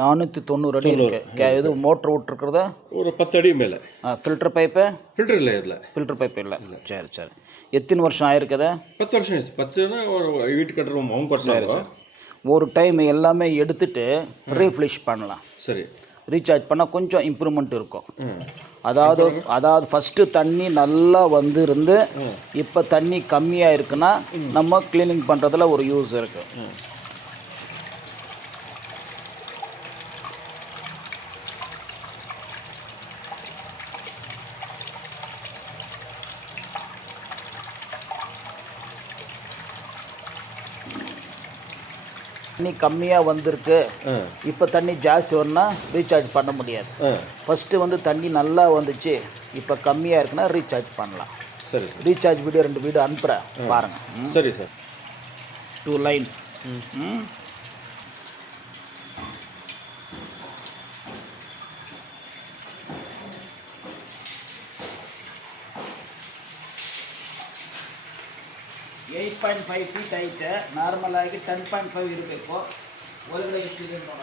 490 அடி இருக்குது. இது மோட்ரு விட்ருக்குறதா ஒரு 10 அடி மேலே. Filter pipe? ஃபில்டர் இல்லை இதில். ஃபில்டர் பைப்பு இல்லை. சரி சரி. எத்தனை வருஷம் ஆயிருக்குதா? 10 வருஷம் ஆயிடுச்சு. 10னா ஒரு வீட்டு கட்டுறோம் அவங்க கட்டினாங்க. ஒரு டைம் எல்லாமே எடுத்துட்டு ரீஃப்ளிஷ் பண்ணலாம். சரி. ரீசார்ஜ் பண்ணால் கொஞ்சம் இம்ப்ரூவ்மெண்ட் இருக்கும். அதாவது ஃபஸ்ட்டு தண்ணி நல்லா இருந்து இப்போ தண்ணி கம்மியாக இருக்குன்னா நம்ம க்ளீனிங் பண்ணுறதுல ஒரு யூஸ் இருக்குது. தண்ணி கம்மியாக வந்திருக்கு, இப்போ தண்ணி ஜாஸ்தி வரணும்னா ரீசார்ஜ் பண்ண முடியாது. ஃபஸ்ட்டு தண்ணி நல்லா வந்துச்சு, இப்போ கம்மியாக இருக்குன்னா ரீசார்ஜ் பண்ணலாம். சரி. ரீசார்ஜ் வீடியோ 2 வீடியோ அனுப்புகிறேன் பாருங்கள். சரி சார். 2 லைன். Eight 8.5 feet ಐತೆ. ನಾರ್ಮಲ್ ಆಗಿ 10.5 ಇರಬೇಕು. ಒಳಗಡೆ ಎಷ್ಟಿದೆ ನೋಡೋಣ.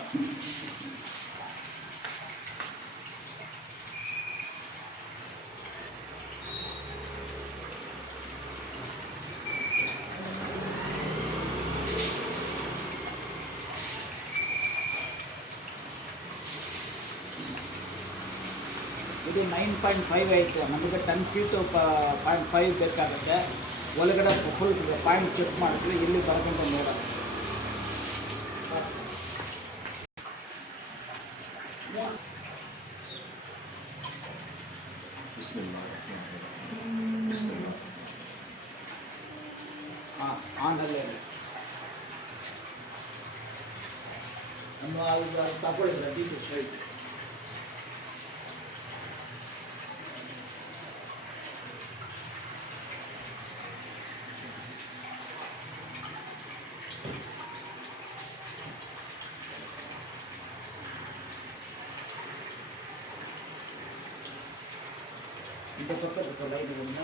ಇದು 9.5 ಐತೆ. ನಮಗೆ 10 feet 0.5 ಬೇಕಾಗುತ್ತೆ. ಒಳಗಡೆ ಫುಲ್ ಪಾಯಿಂಟ್ ಚೆಕ್ ಮಾಡಿದ್ರೆ ಇಲ್ಲಿ ಬರ್ಕೊಂಡು ನೋಡೋಣ. ಹಾಂ ಆನಲ್ಲೇ ನಮ್ಮ ತಗೊಳ್ಳಿದ್ರೆ ಇದು ಸ್ಟ್ರೈಟ್. இந்த பக்கம் சைடு ஒன்று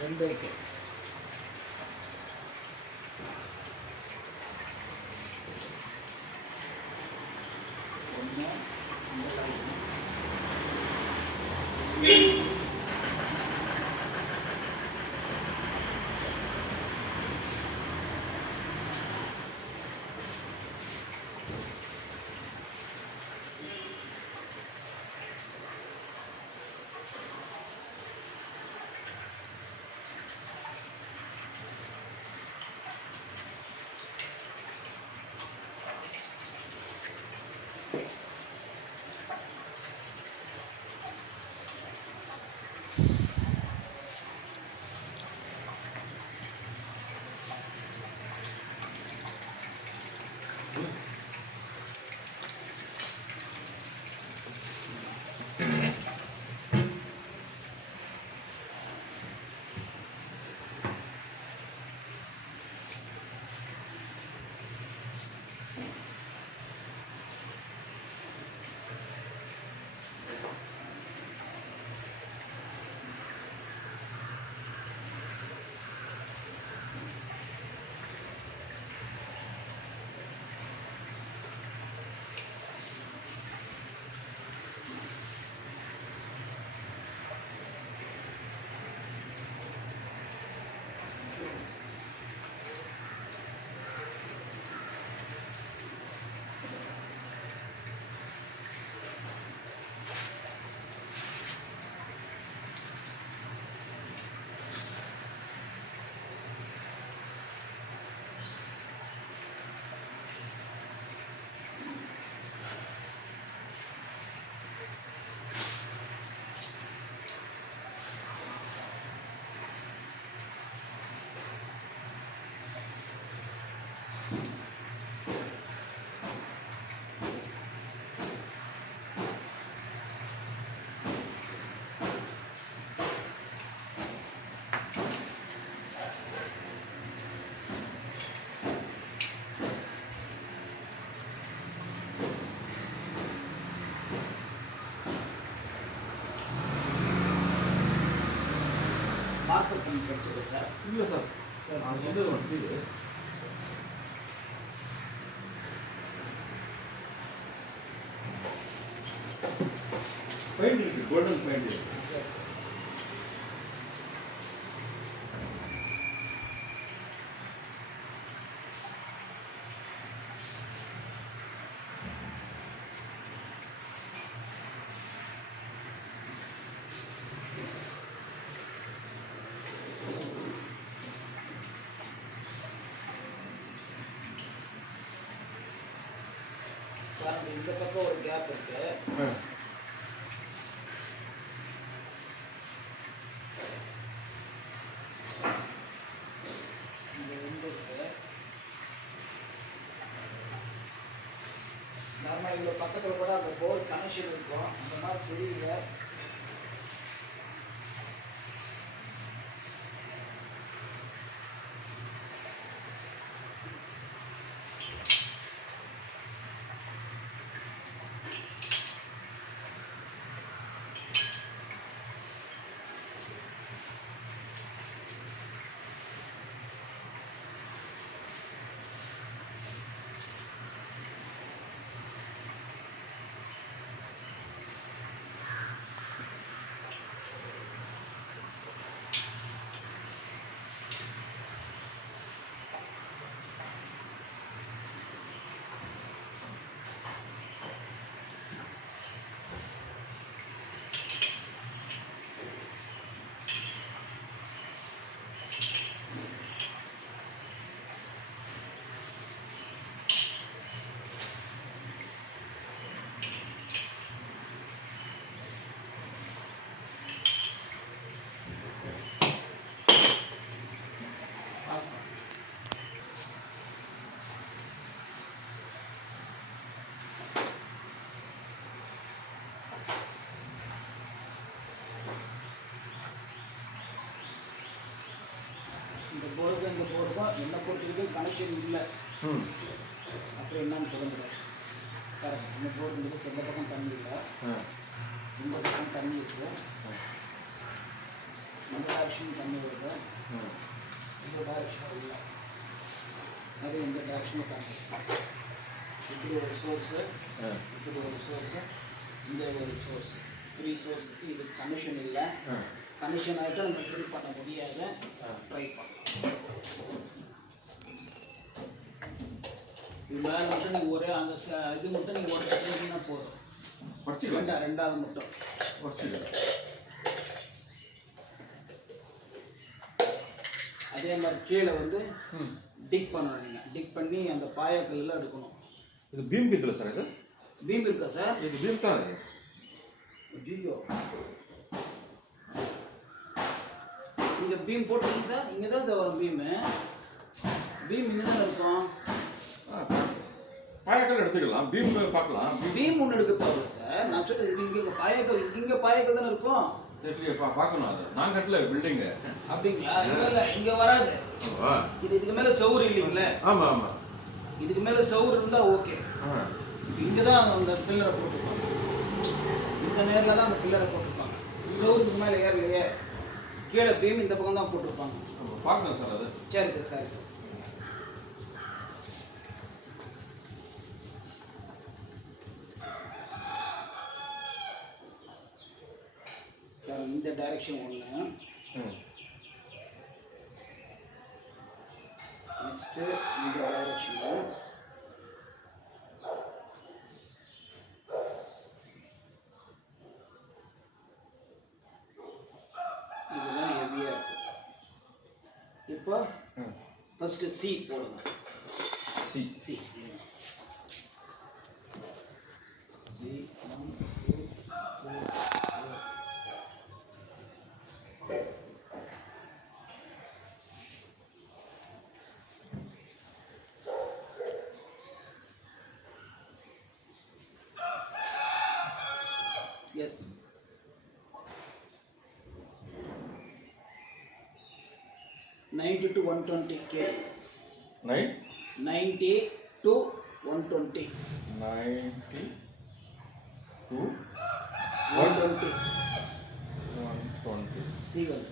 2 இருக்கு. ஒன்று மார்க்கெட் பண்ணி கிடைச்சது சார். இல்லை சார், சார் அது வந்து பெயிண்ட் இருக்கு, கோல்டன் பெயிண்ட். இந்த பக்கம் ஒரு கேப் இருக்கு. இங்க ரெண்டு இருக்கு. நார்மலா இந்த பக்கத்துல கூட அந்த போர்ட் கனெக்ஷன் இருக்கும். அந்த மாதிரி தெரியல. இந்த போர்டுக்கும் என்ன பொறுத்தவரைக்கும் கனெக்ஷன் இல்லை. அப்படி என்னன்னு சொல்ல முடியாது. கரெக்ட். இந்த போர்டு எந்த பக்கம் தண்ணி இல்லை, இந்த பக்கம் தண்ணி இருக்கு, இந்த டேரக்ஷன் தண்ணி வருது, இந்த டேரக்ஷன் இல்லை, அது இந்த டேரக்ஷனும் தண்ணி. இப்படி ஒரு சோர்ஸு, இப்படி ஒரு சோர்ஸு, இந்த ஒரு சோர்ஸு, 3 சோர்ஸுக்கு இது கனெக்ஷன் இல்லை. கனெக்ஷன் ஆகிட்டு நம்ம ட்ரை பண்ண முடியாத ட்ரை பண்ணலாம். இது மேலே மட்டும் நீங்கள் ஒரே அந்த இது மட்டும் நீங்கள் ஒரு செகண்ட்னா போதும். ரெண்டாவது மட்டும் அதே மாதிரி கீழே வந்து டிக் பண்ணணும். நீங்கள் டிக் பண்ணி அந்த பாயக்கல்லில் எடுக்கணும். இது பீம் இதில் சார்? இது பீம் இருக்கா சார்? இது பீம் தான். ஐயோ, இங்கே பீம் போட்டுருங்க சார். இங்கே தான் சார் வரும் பீமு. பீம் இங்கே தான் இருக்கும். பாயக்கல் எடுத்துக்கலாம், பீம் பார்க்கலாம். பீம் ஒன்று எடுக்க தேவை சார். நான் சொல்றது இங்கே பாயக்கல், இங்கே பாயக்கல் தானே இருக்கும். பார்க்கணும். அது நான் கட்டல பில்டிங்கு. அப்படிங்களா? இல்லை இங்கே வராது. இதுக்கு மேலே சவுறு இல்லைங்களே. ஆமாம் ஆமாம், இதுக்கு மேலே சவுறு இருந்தால் ஓகே. இங்கே தான் அந்த பில்லரை போட்டுருப்பாங்க. இந்த நேரில் தான் அந்த பில்லரை போட்டிருப்பாங்க. சவுருக்கு மேலே ஏறலையே. கீழே பீம் இந்த பக்கம் தான் போட்டிருப்பாங்க. பார்க்கணும் சார். அது சரி சார், சரி சார். இந்த டைரக்ஷன் ஒன்று. நெக்ஸ்ட்டு இந்த டைரக்ஷனில் இதுதான் ஹெவியாக இருக்குது. இப்போ ஃபஸ்ட்டு சி போடுங்க. C C C 1 2 3 yes. 90 to 120 case. 90 to 120. 90 to 120. 120. C1.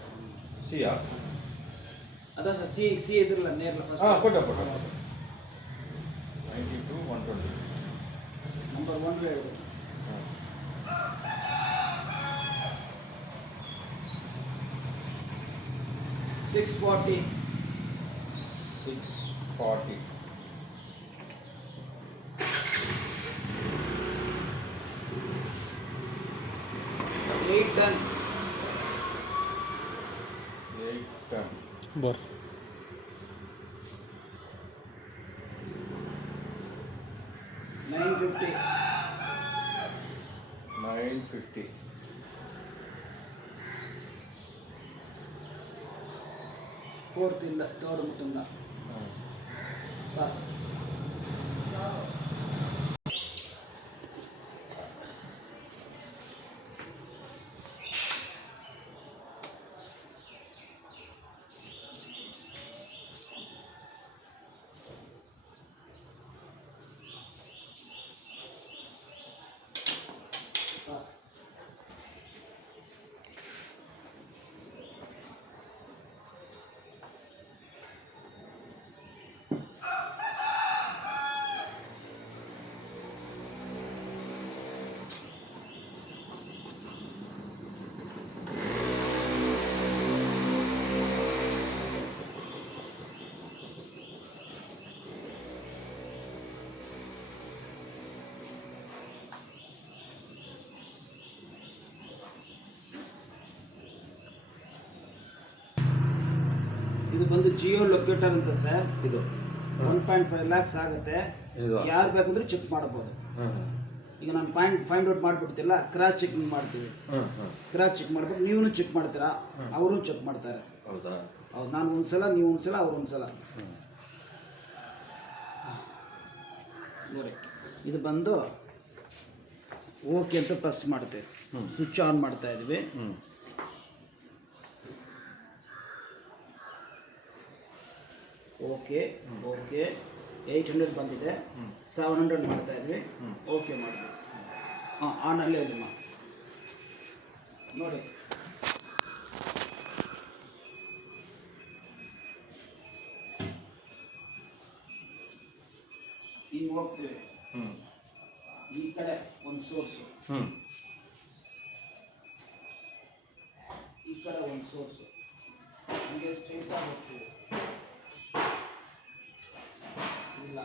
C-ஆ? அதான் சார், சி எதிரில் நேரில் ஃபஸ்ட் போட்டா 90 to 120. நம்பர் 1 எழுதுங்க. 640. 640. 810. 810. बर 950. 950. Fourth ಇಲ್ಲ, third ಮುಟ್ಟಿಂದ ಪಾಸ್. ಪಾಸ್. ಇದು ಬಂದು ಜಿಯೋ ಲೊಕೇಟರ್ ಅಂತ ಸರ್. ಇದು 1.5 lakhs ಆಗುತ್ತೆ. ಇದು ಯಾರು ಬೇಕಂದ್ರೆ ಚೆಕ್ ಮಾಡ್ಬೋದು. ಈಗ ನಾನು ಫೈಂಡ್ ಔಟ್ ಮಾಡಿಬಿಡ್ತಿಲ್ಲ, ಕ್ರಾಸ್ ಚೆಕಿಂಗ್ ಮಾಡ್ತೀವಿ. ಕ್ರಾಸ್ ಚೆಕ್ ಮಾಡ್ಬಿಟ್ಟು ನೀವು ಚೆಕ್ ಮಾಡ್ತೀರಾ, ಅವರು ಚೆಕ್ ಮಾಡ್ತಾರೆ. ಹೌದಾ? ಹೌದು, ನಾನು ಒಂದ್ಸಲ, ನೀವು ಒಂದ್ಸಲ, ಅವ್ರು ಒಂದ್ಸಲ. ನೋಡಿ, ಇದು ಬಂದು ಓಕೆ ಅಂತ ಪ್ರೆಸ್ ಮಾಡ್ತೀವಿ. ಸ್ವಿಚ್ ಆನ್ ಮಾಡ್ತಾ ಇದ್ವಿ. ಓಕೆ ಓಕೆ 800 ಬಂದಿದೆ. 700 ಮಾಡ್ತಾ ಇದ್ವಿ. ಓಕೆ ಮಾಡಿದ್ವಿ. ಹಾಂ, ಆನಲ್ಲೇ ಇದೆ ನೋಡಿ. ಈಗ ಹೋಗ್ತೀವಿ. ಈ ಕಡೆ ಒಂದು ಸೋರ್ಸು, ಈ ಕಡೆ ಒಂದು ಸೋರ್ಸು, ಹೀಗೆ ಸ್ಟ್ರೈಟಾಗಿ ಹೋಗ್ತೀವಿ. ಇಲ್ಲ,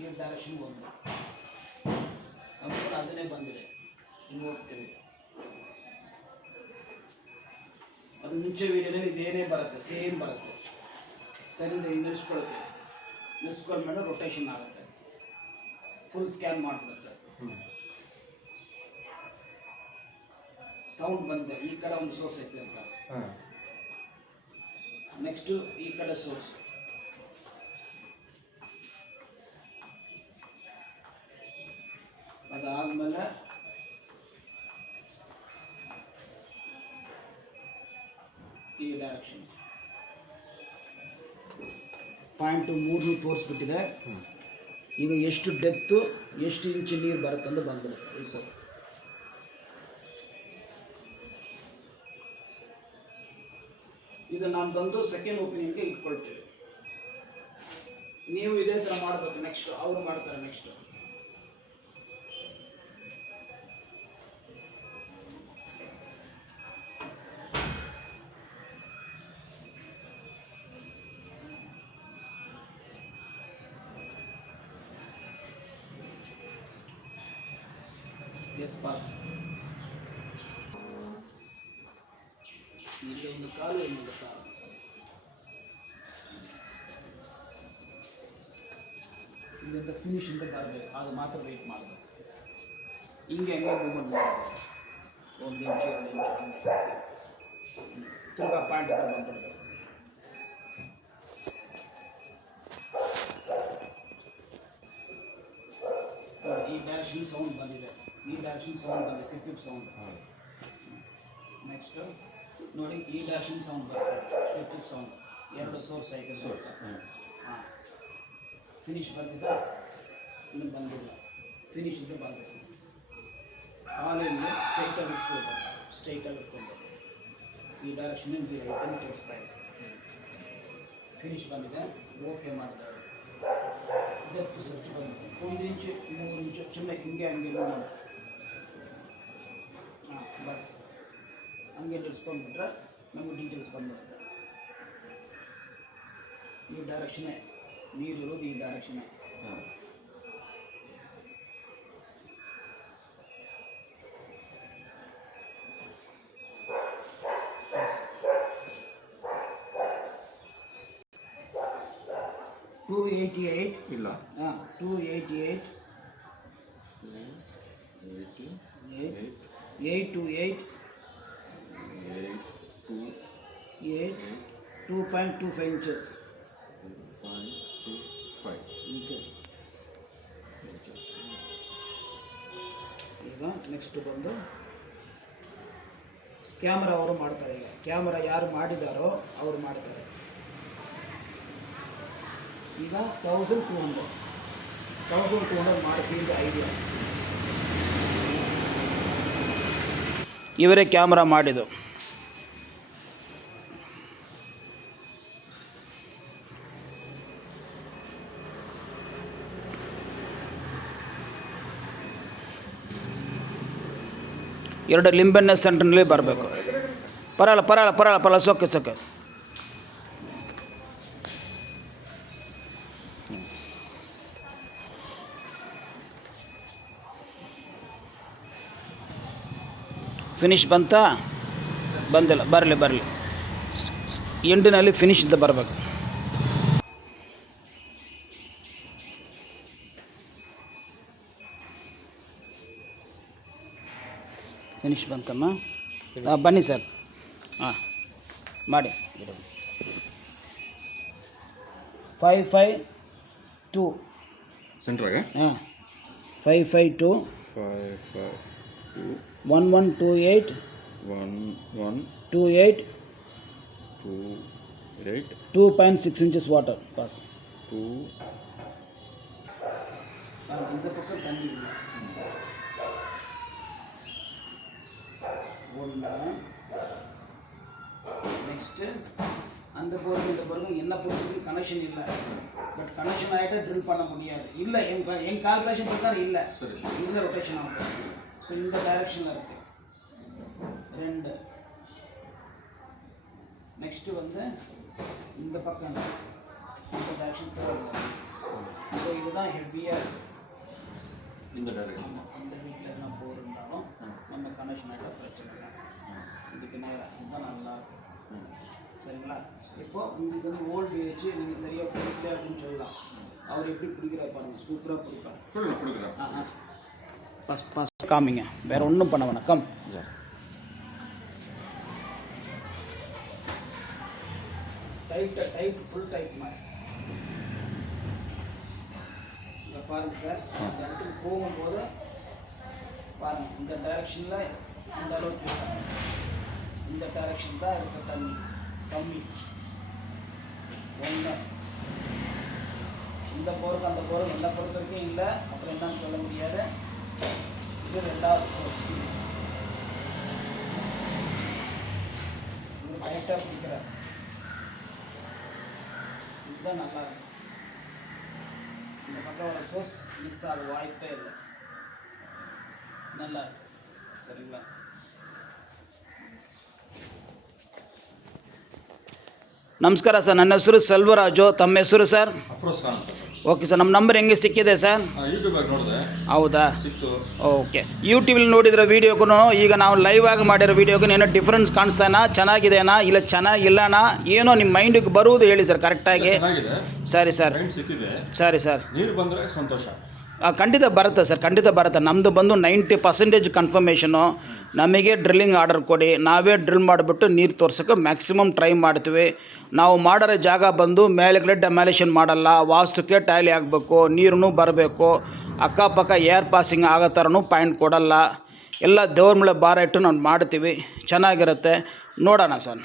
ಈ ಡೈರೆಕ್ಷನ್ ಒಂದು ನಮ್ಗೆ ಅದನ್ನೇ ಬಂದಿದೆ. ಹಿಂಗೆ ಹೋಗ್ತೀವಿ. ಅದು ಮುಂಚೆ ವೀಡಿಯೋದಲ್ಲಿ ಇದೇನೇ ಬರುತ್ತೆ, ಸೇಮ್ ಬರುತ್ತೆ. ಸರಿಂದ ನಿಲ್ಲಿಸ್ಕೊಳ್ತೀವಿ. ನಿಲ್ಲಿಸ್ಕೊಂಡ್ಮೇಲೆ ರೊಟೇಷನ್ ಆಗುತ್ತೆ, ಫುಲ್ ಸ್ಕ್ಯಾನ್ ಮಾಡಿಬಿಡುತ್ತೆ. ಸೌಂಡ್ ಬಂದಿದೆ. ಈ ಕಡೆ ಒಂದು ಸೋರ್ಸ್ ಐತೆ ಅಂತ. ನೆಕ್ಸ್ಟು ಈ ಕಡೆ ಸೋರ್ಸ್. ಅದಾದಮೇಲೆ ಈ ಡೈರೆಕ್ಷನ್ ಪಾಯಿಂಟು 3 ತೋರಿಸ್ಬಿಟ್ಟಿದೆ. ಈಗ ಎಷ್ಟು ಡೆಪ್ತು, ಎಷ್ಟು ಇಂಚು ನೀರು ಬರುತ್ತೆ ಅಂತ ಬಂದ್ಬಿಡುತ್ತೆ. ಸರ್, ಇದು ನಾನು ಬಂದು ಸೆಕೆಂಡ್ ಒಪಿನಿಯನ್ಗೆ ಇಟ್ಕೊಳ್ತೀವಿ. ನೀವು ಇದೇ ಥರ ಮಾಡಬೇಕು. ನೆಕ್ಸ್ಟ್ ಅವರು ಮಾಡ್ತಾರೆ. Next is pass. ಇಲ್ಲಿ ಒಂದು ಕಾಲು, ಇನ್ನೊಂದು ಕಾಲು. ಇಲ್ಲಿಂದ ಫಿನಿಶ್ ಅಂತ ಬರಬೇಕು, ಅದು ಮಾತ್ರ ವೆಯ್ಟ್ ಮಾಡಬೇಕು. ಹಿಂಗೆ ಹೆಂಗೆ ಮೂವ್ಮೆಂಟ್ ಮಾಡಬೇಕು. 1 ಇಂಚು 2 ಇಂಚು ತಿರ್ಗಾ ಪಾಯಿಂಟ್ ಹತ್ರ ಬಂದ್ಬಿಡ್ಬೇಕು. ಈ ಡೈರೆಕ್ಷನ್ ಸೌಂಡ್ ಬಂದಿದೆ. ಈ ಡೈರೆಕ್ಷನ್ ಸೌಂಡ್ ಬಂದಿದೆ, ಪಿಪ್ ಸೌಂಡ್. ನೆಕ್ಸ್ಟು ನೋಡಿ, ಈ ಡೈರೆಕ್ಷನ್ ಸೌಂಡ್ ಬರ್ತದೆ, ಪಿಪ್ ಸೌಂಡ್. 2 ಸೋರ್ಸ್ ಐತೆ. ಸೋರ್ಸ್ ಹಾಂ, ಫಿನಿಶ್ ಬಂದಿದ್ದ, ಇನ್ನು ಬಂದಿಲ್ಲ. ಫಿನಿಶ್ ಇದ್ರೆ ಬರಬೇಕು. ಹಾಲಿಂದ ಸ್ಟ್ರೈಟಾಗಿ ಇಟ್ಕೊಂಡು, ಸ್ಟ್ರೈಟಾಗಿ ಇಟ್ಕೊಂಡು ಈ ಡೈರೆಕ್ಷನ್ ನೀರು ಐಟನ್ನು ತೋರಿಸ್ತಾ ಇದೆ. ಫಿನಿಶ್ ಬಂದಿದೆ. ಓಕೆ ಮಾಡಿದೆ. ಡೆಪ್ತ್ ಸರ್ಚ್ ಬಂದಿದೆ. 1 ಇಂಚು 3 ಇಂಚು ಸುಮ್ಮನೆ ಹಿಂಗೆ ಹಂಗೆ ಮಾಡಿ. ಹಾಂ, ಬಸ್ ಹಂಗೆ ನಿಲ್ಸ್ಕೊಂಡ್ಬಿಟ್ರೆ ನಮಗೆ ಡೀಟೇಲ್ಸ್ ಬಂದ್ಬಿಡುತ್ತೆ. ಈ ಡೈರೆಕ್ಷನೇ ನೀರು ಇರೋದು, ಈ ಡೈರೆಕ್ಷನೇ. ಹಾಂ 288 ಇಲ್ಲ 288 828 2.25 inches. 2.25 ಈಗ ನೆಕ್ಸ್ಟ್ ಬಂದು ಕ್ಯಾಮ್ರಾ ಅವರು ಮಾಡ್ತಾರೆ. ಈಗ ಕ್ಯಾಮ್ರಾ ಯಾರು ಮಾಡಿದಾರೋ ಅವರು ಮಾಡ್ತಾರೆ. ಈಗ 1200 ಮಾಡ್ತೀವಿ ಐಡಿಯಾ. ಇವರೇ ಕ್ಯಾಮ್ರಾ ಮಾಡಿದ್ದು. ಎರಡು ಲಿಂಬೆಣ್ಣೆ ಸೆಂಟ್ರ್ನಲ್ಲಿ ಬರಬೇಕು. ಪರಲ್ಲ ಸೊಕ್ಕೆ ಫಿನಿಶ್ ಬಂತಾ? ಬಂದಿಲ್ಲ, ಬರಲಿ ಎಂಡಿನಲ್ಲಿ ಫಿನಿಶ್ ಅಂತ ಬರಬೇಕು. ಫಿನಿಶ್ ಬಂತಮ್ಮ? ಬನ್ನಿ ಸರ್. ಹಾಂ ಮಾಡಿ. 552 ಸೆಂಟ್ರಾಗ? ಹಾಂ 552 1128 1128 2.6 inches water pass. இந்த பக்கம் தண்ணி இல்லை. ஒன்று நெக்ஸ்ட்டு அந்த பொருள் இந்த பொருள் என்ன பொருளுக்கு கனெக்ஷன் இல்லை. பட் கனெக்ஷன் ஆகிட்டா ட்ரில் பண்ண முடியாது. இல்லை என் கால்குலேஷன் பிரகாரம் இல்லை, இந்த ரொட்டேஷன் ஆகும். ஸோ இந்த டைரெக்ஷனில் இருக்குது 2. நெக்ஸ்ட்டு வந்து இந்த பக்கம் இந்த டைரெக்ஷன் போகிறது. ஸோ இதுதான் ஹெவியாக இந்த டைரெக்ஷன். அந்த வீட்டில் எதுனா போர் இருந்தாலும் நம்ம கனெக்ஷன் ஆகிட்டா பிரச்சனை இல்லை. இதுக்கு நேரம் இதுதான் நல்லாயிருக்கும். சரிங்களா? இப்போ உங்களுக்கு வந்து ஓல்டு வச்சு நீங்கள் சரியாக பிடிக்கல அப்படின்னு சொல்லலாம். அவர் எப்படி பிடிக்கிறார் பாருங்கள், சூப்பராக பிடிப்பார். பாஸ் காமிங்க, வேறு ஒன்றும் பண்ண வேணாம். கம் டைட் ஃபுல் டைட் மாதிரி. இங்கே பாருங்கள் சார், அந்த இடத்துக்கு போகும்போது பாருங்கள் இந்த டைரெக்ஷனில் இந்த அளவுக்கு இந்த டைரெக்ஷன் தான் இருக்க தண்ணி கம்மி. ஒன்று இந்த போருக்கு அந்த போருக்கு எந்த பொறுத்த வரைக்கும் இல்லை, அப்புறம் என்னன்னு சொல்ல முடியாது. இது 2வது சோர்ஸ். இது டைட்டாக பிடிக்கிறார். இதுதான் நல்லா இருக்கும். இந்த பக்கம் வர சோர்ஸ் மிஸ் ஆக வாய்ப்பே இல்லை. நல்லா இருக்கும். சரிங்களா? ನಮಸ್ಕಾರ ಸರ್, ನನ್ನ ಹೆಸರು ಸೆಲ್ವರಾಜು. ತಮ್ಮ ಹೆಸರು ಸರ್? ಅಫ್ರೋಸ್ ಖಾನ್ ಅಂತ ಸರ್. ಓಕೆ ಸರ್, ನಮ್ಮ ನಂಬರ್ ಹೆಂಗೆ ಸಿಕ್ಕಿದೆ ಸರ್? ಯೂಟ್ಯೂಬಾಗಿ ನೋಡಿದೆ. ಹೌದಾ? ಸಿಕ್ತು. ಓಕೆ. ಯೂಟ್ಯೂಬಲ್ಲಿ ನೋಡಿದ್ರೆ ವೀಡಿಯೋಗೂ ಈಗ ನಾವು ಲೈವ್ ಆಗಿ ಮಾಡಿರೋ ವೀಡಿಯೋಗೂ ಏನೋ ಡಿಫ್ರೆನ್ಸ್ ಕಾಣಿಸ್ತಾನಾ? ಚೆನ್ನಾಗಿದೆನಾ ಇಲ್ಲ ಚೆನ್ನಾಗಿಲ್ಲನಾ? ಏನೋ ನಿಮ್ಮ ಮೈಂಡಿಗೆ ಬರುವುದು ಹೇಳಿ ಸರ್ ಕರೆಕ್ಟಾಗಿ. ಸರಿ ಸರ್. ಸರಿ ಸರ್. ನೀರು ಬಂದರೆ ಸಂತೋಷ. ಖಂಡಿತ ಬರುತ್ತೆ ಸರ್, ಖಂಡಿತ ಬರುತ್ತೆ. ನಮ್ಮದು ಬಂದು 90% ಕನ್ಫರ್ಮೇಷನು. ನಮಗೆ ಡ್ರಿಲ್ಲಿಂಗ್ ಆರ್ಡರ್ ಕೊಡಿ, ನಾವೇ ಡ್ರಿಲ್ ಮಾಡಿಬಿಟ್ಟು ನೀರು ತೋರ್ಸೋಕ್ಕೆ ಮ್ಯಾಕ್ಸಿಮಮ್ ಟ್ರೈ ಮಾಡ್ತೀವಿ. ನಾವು ಮಾಡೋರ ಜಾಗ ಬಂದು ಮೇಲೆಗಡೆ ಡೆಮಾಲೇಷನ್ ಮಾಡಲ್ಲ, ವಾಸ್ತುಕ್ಕೆ ಟ್ಯಾಲಿ ಆಗಬೇಕು, ನೀರು ಬರಬೇಕು, ಅಕ್ಕಪಕ್ಕ ಏರ್ ಪಾಸಿಂಗ್ ಆಗೋ ಥರನೂ ಪಾಯಿಂಟ್ ಕೊಡಲ್ಲ. ಎಲ್ಲ ದೇವ್ರ ಮೇಲೆ ಭಾರ ಇಟ್ಟು ನಾವು ಮಾಡ್ತೀವಿ, ಚೆನ್ನಾಗಿರುತ್ತೆ. ನೋಡೋಣ ಸರ್.